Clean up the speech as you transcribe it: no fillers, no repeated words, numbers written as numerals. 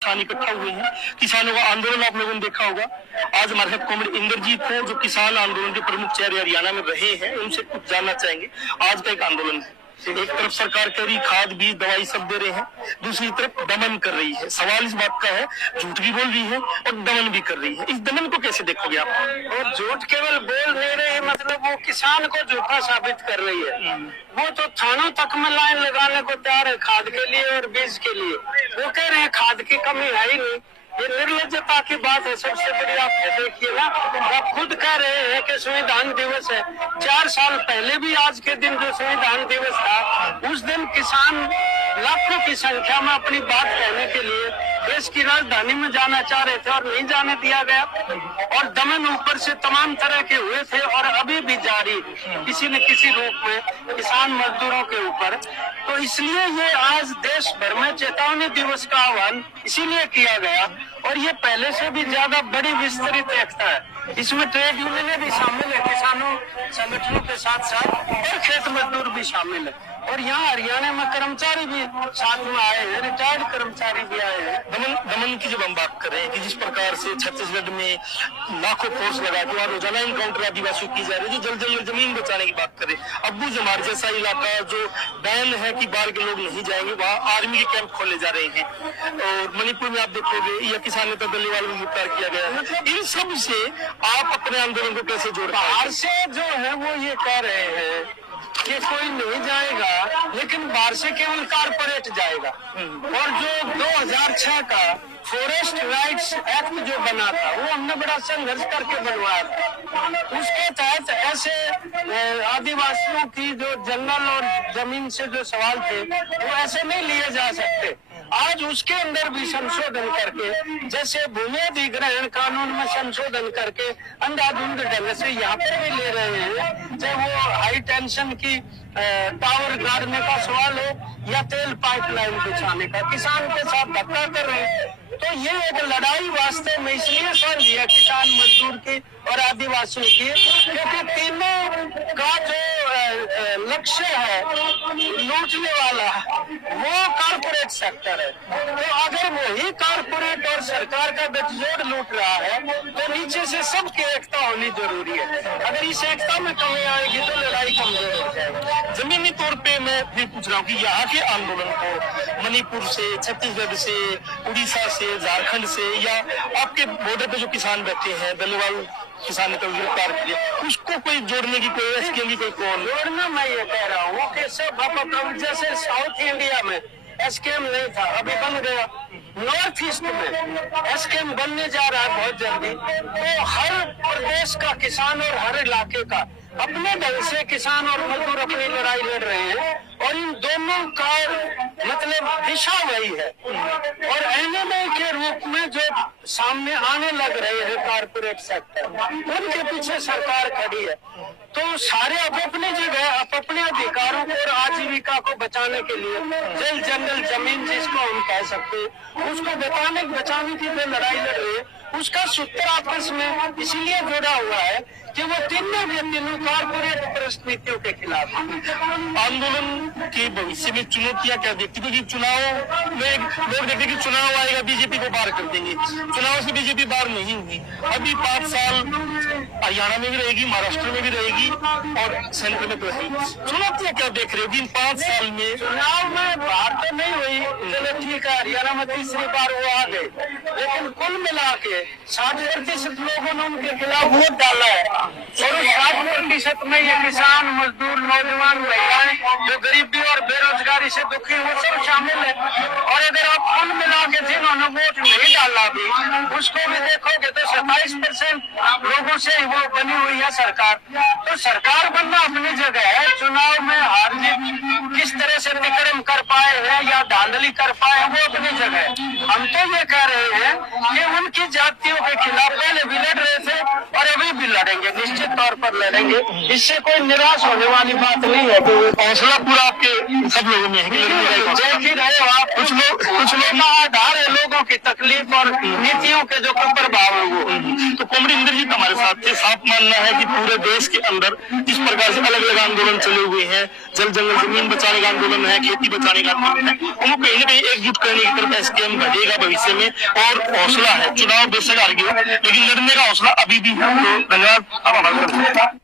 किसान इकट्ठा हुए हैं। किसानों का आंदोलन आप लोगों ने देखा होगा। आज हमारे साथ कॉमरेड इंद्रजीत है, जो किसान आंदोलन के प्रमुख चेहरे हरियाणा में रहे हैं। उनसे कुछ जानना चाहेंगे। आज का एक आंदोलन है, एक तरफ सरकार कह रही खाद बीज दवाई सब दे रहे हैं, दूसरी तरफ दमन कर रही है। सवाल इस बात का है, झूठ भी बोल रही है और दमन भी कर रही है। इस दमन को कैसे देखोगे आप? और झूठ केवल बोल नहीं रहे हैं, मतलब वो किसान को झूठा साबित कर रही है। वो तो थानों तक में लाइन लगाने को तैयार है खाद के लिए और बीज के लिए। वो कह रहे हैं खाद की कमी है ही नहीं। ये निर्लज्जता की बात है सबसे बड़ी। आपने देखिए ना, आप खुद कह रहे हैं कि संविधान दिवस है। 4 साल पहले भी आज के दिन जो संविधान दिवस था, उस दिन किसान लाखों की संख्या में अपनी बात कहने के लिए देश की राजधानी में जाना चाह रहे थे और नहीं जाने दिया गया। और दमन ऊपर से तमाम तरह के हुए थे और अभी भी जारी किसी न किसी रूप में किसान मजदूरों के ऊपर। तो इसलिए ये आज देश भर में चेतावनी दिवस का आह्वान इसीलिए किया गया। और ये पहले से भी ज्यादा बड़ी विस्तृत एकता है। इसमें ट्रेड यूनियन भी शामिल है, किसानों संगठनों के साथ साथ, और खेत मजदूर भी शामिल है। और यहाँ हरियाणा में कर्मचारी भी साथ में आए हैं, रिटायर्ड कर्मचारी भी आए हैं। दमन की जब हम बात कर रहे हैं कि जिस प्रकार से छत्तीसगढ़ में लाखों फोर्स लगा के वहाँ रोजाना इनकाउंटर आदिवासियों की जा रही है, जो जल्द जमीन बचाने की बात करें। अब्बू जमार जैसा इलाका जो बैन है कि बाहर के लोग नहीं जाएंगे, वहाँ आर्मी के कैंप खोले जा रहे हैं। और मणिपुर में आप देखोगे, या किसान नेता दलीवाल में गिरफ्तार किया गया है। इन सब से आप अपने आंदोलन को कैसे जोड़? बाहर से जो है वो ये कह रहे हैं कि कोई नहीं जाएगा, लेकिन बाहर से केवल कारपोरेट जाएगा। और जो 2006 का फॉरेस्ट राइट्स एक्ट जो बना था, वो हमने बड़ा संघर्ष करके बनवाया था। उसके तहत ऐसे आदिवासियों की जो जंगल और जमीन से जो सवाल थे, वो ऐसे नहीं लिए जा सकते। आज उसके अंदर भी संशोधन करके, जैसे भूमि अधिग्रहण कानून में संशोधन करके अंधाधुंध ढंग से यहाँ पर भी ले रहे हैं। चाहे वो हाई टेंशन की टावर गाड़ने का सवाल हो या तेल पाइपलाइन बिछाने का, किसान के साथ धक्का कर रहे हैं। तो ये एक लड़ाई वास्तव में इसलिए साझी है किसान मजदूर की और आदिवासियों की, क्योंकि तीनों का जो लक्ष्य है लूटने वाला, वो कारपोरेट सेक्टर है। तो अगर वही कारपोरेट और सरकार का गठजोड़ लूट रहा है, तो नीचे से सबकी एकता होनी जरूरी है। अगर इस एकता में कमी आएगी तो लड़ाई कमजोर हो जाएगी। जमीनी तौर पे मैं फिर पूछ रहा हूँ कि यहाँ के आंदोलन को मणिपुर से, छत्तीसगढ़ से, उड़ीसा से, झारखंड से, या आपके बॉर्डर पे जो किसान बैठे हैं, दलीवाल किसान ने तो गिरफ्तार किया, उसको कोई जोड़ने की कोई एसकेएम की कोई कौन जोड़ना? मैं ये कह रहा हूँ कि सब अब जैसे साउथ इंडिया में एसकेएम नहीं था, अभी बन गया। नॉर्थ ईस्ट में एसकेएम बनने जा रहा है बहुत जल्दी। तो हर प्रदेश का किसान और हर इलाके का अपने ढंग से किसान और मजदूर अपनी लड़ाई लड़ रहे हैं। और इन दोनों का मतलब दिशा वही है। और एनएमए के रूप में जो सामने आने लग रहे हैं कारपोरेट सेक्टर, उनके पीछे सरकार खड़ी है। तो सारे अपनी जगह अपने अधिकारों को और आजीविका को बचाने के लिए, जल जंगल जमीन जिसको हम कह सकते, उसको बचाने की जो लड़ाई लड़ रहे हैं, उसका सूत्र आपस में इसीलिए जुड़ा हुआ है कि वो तीनों कारपोरेट परिस्थितियों के खिलाफ। आंदोलन के भविष्य में चुनौतियां क्या देखती? क्योंकि चुनाव में लोग देखते कि चुनाव आएगा बीजेपी को पार कर देंगे। चुनाव से बीजेपी पार नहीं हुई। अभी 5 साल हरियाणा में भी रहेगी, महाराष्ट्र में भी रहेगी और सेंटर में तो रहेगी। चुनौतियां क्या देख रहे हो इन 5 साल में? चुनाव में बाहर तो नहीं हुई, चलो ठीक है, हरियाणा में तीसरी बार वो आ गए, लेकिन कुल मिला के 60% लोगों ने उनके खिलाफ वोट डाला है। और उस 60% में ये किसान मजदूर नौजवान महिलाएं जो गरीबी और बेरोजगारी से दुखी वो सब शामिल है। और अगर आप कुल मिला के जिन्होंने वोट नहीं डाला भी, उसको भी देखोगे तो 27% लोगों से वो बनी हुई है सरकार। तो सरकार बनना अपनी जगह है, चुनाव में हार जीत किस तरह से विक्रम कर पाए हैं या धांधली कर पाए हैं, वो अपनी जगह है। हम तो ये कह रहे हैं कि उनकी जातियों के खिलाफ पहले भी लड़ रहे थे और अभी भी लड़ेंगे, निश्चित तौर पर लड़ेंगे। इससे कोई निराश होने वाली बात नहीं है। तो हौसला पूरा आपके सब लोगों में है। जय भी रहे हो आप। कुछ लोग का आधार है लोगों की तकलीफ और नीतियों के जो कुप्रभाव है वो। तो कॉमरेड इंद्रजीत हमारे साथ थे। साफ मानना है कि पूरे देश के अंदर जिस प्रकार से अलग अलग आंदोलन चले हुए हैं, जल जंगल जमीन बचाने का आंदोलन है, खेती बचाने का आंदोलन है, उनको कहीं ना कहीं एकजुट करने की तरफ एसकेएम बढ़ेगा भविष्य में। और हौसला है, चुनाव बेशक हार गया लेकिन लड़ने का हौसला अभी भी है। तो धन्यवाद।